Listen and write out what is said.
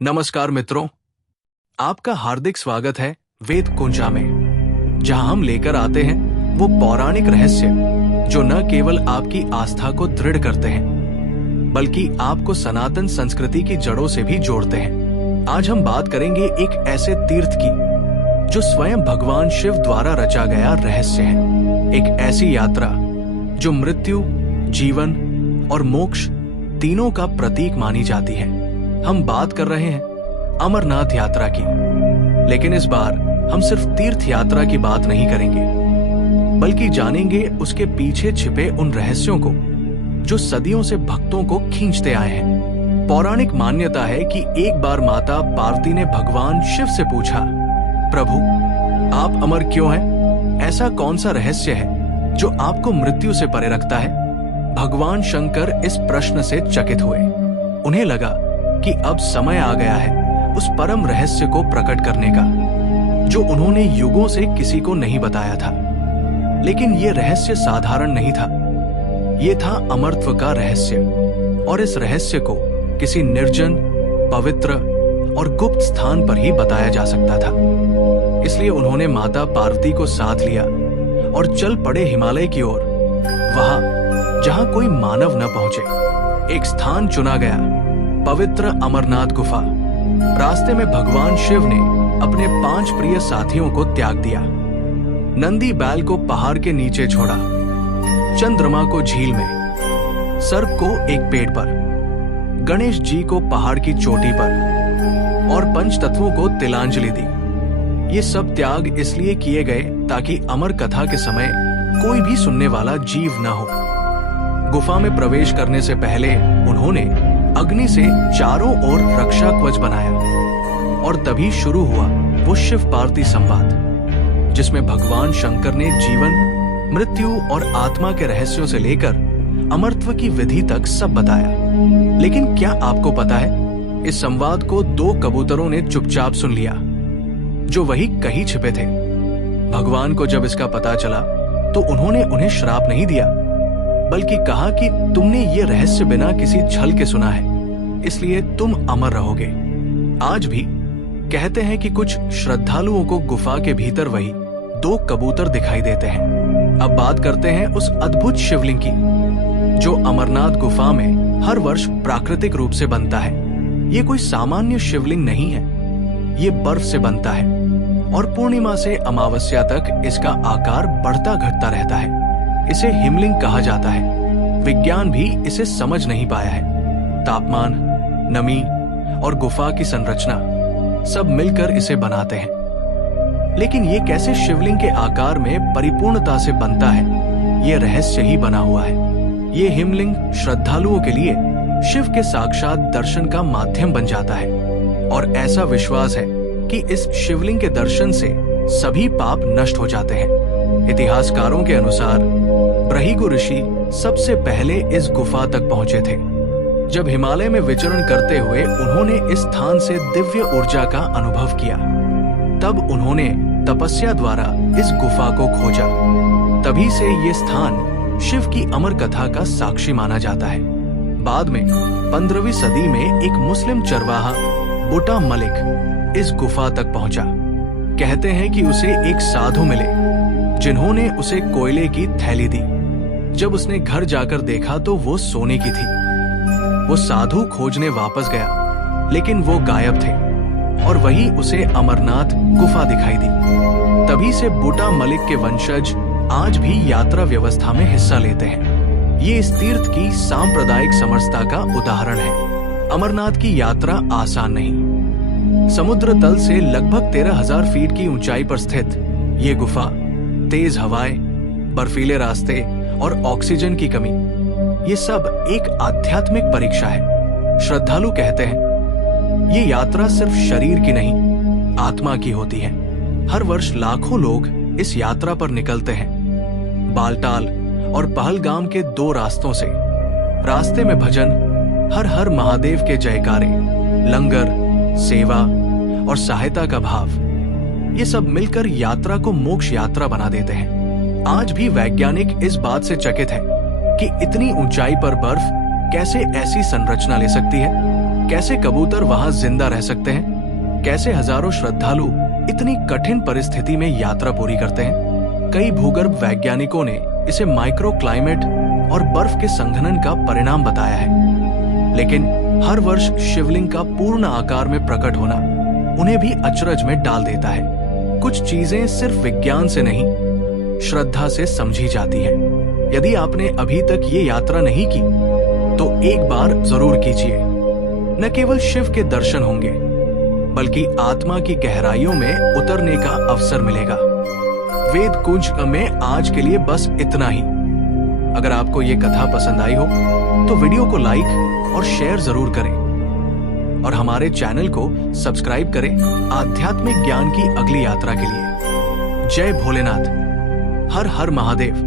नमस्कार मित्रों, आपका हार्दिक स्वागत है वेद कुंजा में, जहां हम लेकर आते हैं वो पौराणिक रहस्य जो न केवल आपकी आस्था को दृढ़ करते हैं बल्कि आपको सनातन संस्कृति की जड़ों से भी जोड़ते हैं। आज हम बात करेंगे एक ऐसे तीर्थ की जो स्वयं भगवान शिव द्वारा रचा गया रहस्य है। एक ऐसी यात्रा जो मृत्यु, जीवन और मोक्ष तीनों का प्रतीक मानी जाती है। हम बात कर रहे हैं अमरनाथ यात्रा की, लेकिन इस बार हम सिर्फ तीर्थ यात्रा की बात नहीं करेंगे बल्कि जानेंगे उसके पीछे छिपे उन रहस्यों को जो सदियों से भक्तों को खींचते आए हैं। पौराणिक मान्यता है कि एक बार माता पार्वती ने भगवान शिव से पूछा, प्रभु आप अमर क्यों हैं? ऐसा कौन सा रहस्य है जो आपको मृत्यु से परे रखता है? भगवान शंकर इस प्रश्न से चकित हुए। उन्हें लगा कि अब समय आ गया है उस परम रहस्य को प्रकट करने का जो उन्होंने युगों से किसी को नहीं बताया था। लेकिन यह रहस्य साधारण नहीं था, यह था अमरत्व का रहस्य, और इस रहस्य को किसी निर्जन, पवित्र और गुप्त स्थान पर ही बताया जा सकता था। इसलिए उन्होंने माता पार्वती को साथ लिया और चल पड़े हिमालय की ओर, वहां जहां कोई मानव न पहुंचे। एक स्थान चुना गया, पवित्र अमरनाथ गुफा। रास्ते में भगवान शिव ने अपने 5 प्रिय साथियों को त्याग दिया। नंदी बैल को पहाड़ के नीचे छोड़ा, चंद्रमा को झील में, सर्प को एक पेड़ पर, गणेश जी को पहाड़ की चोटी पर और पंचतत्वों को तिलांजलि दी। ये सब त्याग इसलिए किए गए ताकि अमर कथा के समय कोई भी सुनने वाला जीव न हो। गुफा में प्रवेश करने से पहले उन्होंने अग्नि से चारों ओर रक्षा कवच बनाया और तभी शुरू हुआ वो शिव पार्वती संवाद, जिसमें भगवान शंकर ने जीवन, मृत्यु और आत्मा के रहस्यों से लेकर अमरत्व की विधि तक सब बताया। लेकिन क्या आपको पता है, इस संवाद को 2 कबूतरों ने चुपचाप सुन लिया जो वही कहीं छिपे थे। भगवान को जब इसका पता चला तो उन्होंने उन्हें श्राप नहीं दिया बल्कि कहा कि तुमने ये रहस्य बिना किसी छल के सुना है, इसलिए तुम अमर रहोगे। आज भी कहते हैं कि कुछ श्रद्धालुओं को गुफा के भीतर वही 2 कबूतर दिखाई देते हैं। अब बात करते हैं उस अद्भुत शिवलिंग की जो अमरनाथ गुफा में हर वर्ष प्राकृतिक रूप से बनता है। ये कोई सामान्य शिवलिंग नहीं है, ये बर्फ से बनता है और पूर्णिमा से अमावस्या तक इसका आकार बढ़ता घटता रहता है। इसे हिमलिंग कहा जाता है। विज्ञान भी इसे समझ नहीं पाया है। तापमान, नमी और गुफा की संरचना सब मिलकर इसे बनाते हैं। लेकिन ये कैसे शिवलिंग के आकार में परिपूर्णता से बनता है, ये रहस्य ही बना हुआ है। ये हिमलिंग श्रद्धालुओं के लिए शिव के साक्षात दर्शन का माध्यम बन जाता है और ऐसा विश्वास है कि इस शिवलिंग के दर्शन से सभी पाप नष्ट हो जाते हैं। इतिहासकारों के अनुसार ब्रह्मगिरि ऋषि सबसे पहले इस गुफा तक पहुंचे थे। जब हिमालय में विचरण करते हुए उन्होंने इस स्थान से दिव्य ऊर्जा का अनुभव किया, तब उन्होंने तपस्या द्वारा इस गुफा को खोजा। तभी से ये स्थान शिव की अमर कथा का साक्षी माना जाता है। बाद में 15वीं सदी में एक मुस्लिम चरवाहा बुटा मलिक इस गुफा तक पहुंचा। कहते हैं कि उसे एक साधु मिले जिन्होंने उसे कोयले की थैली दी। जब उसने घर जाकर देखा तो वो सोने की थी। वो साधु खोजने वापस गया, लेकिन वो गायब थे और वही उसे अमरनाथ गुफा दिखाई दी। तभी से बूटा मलिक के वंशज आज भी यात्रा व्यवस्था में हिस्सा लेते हैं। ये इस तीर्थ की सांप्रदायिक समरसता का उदाहरण है। अमरनाथ की यात्रा आसान नहीं। समुद्र तल से लगभग 13,000 फीट की ऊंचाई पर स्थित ये गुफा, तेज हवाएं, बर्फीले रास्ते और ऑक्सीजन की कमी, ये सब एक आध्यात्मिक परीक्षा है। श्रद्धालु कहते हैं ये यात्रा सिर्फ शरीर की नहीं, आत्मा की होती है। हर वर्ष लाखों लोग इस यात्रा पर निकलते हैं। बालटाल और पहलगाम के 2 रास्तों से। रास्ते में भजन, हर हर महादेव के जयकारे, लंगर, सेवा और सहायता का भाव, ये सब मिलकर यात्रा को मोक्ष यात्रा बना देते हैं। आज भी वैज्ञानिक इस बात से चकित है कि इतनी ऊंचाई पर बर्फ कैसे ऐसी संरचना ले सकती है। कैसे कबूतर वहां जिंदा रह सकते हैं, कैसे हजारों श्रद्धालु इतनी कठिन परिस्थिति में यात्रा पूरी करते हैं। कई भूगर्भ वैज्ञानिकों ने इसे माइक्रो क्लाइमेट और बर्फ के संघनन का परिणाम बताया है। लेकिन हर वर्ष शिवलिंग का पूर्ण आकार में प्रकट होना उन्हें भी अचरज में डाल देता है। कुछ चीजें सिर्फ विज्ञान से नहीं, श्रद्धा से समझी जाती है। यदि आपने अभी तक ये यात्रा नहीं की तो एक बार जरूर कीजिए। न केवल शिव के दर्शन होंगे बल्कि आत्मा की गहराइयों में उतरने का अवसर मिलेगा। वेद कुंज में आज के लिए बस इतना ही। अगर आपको ये कथा पसंद आई हो तो वीडियो को लाइक और शेयर जरूर करें और हमारे चैनल को सब्सक्राइब करें आध्यात्मिक ज्ञान की अगली यात्रा के लिए। जय भोलेनाथ, हर हर महादेव।